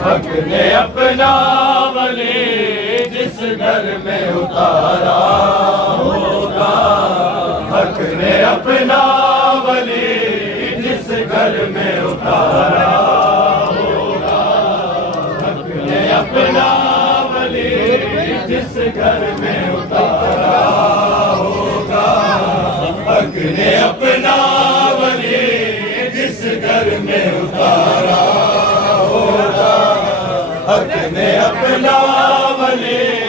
हक ने अपना वली जिस घर में उतारा होगा, हक ने अपना वली जिस घर में उतारा होगा, हक ने अपना वली जिस घर में उतारा होगा, हक ने अपना वली जिस घर में उतारा होगा, हक ने अपना वली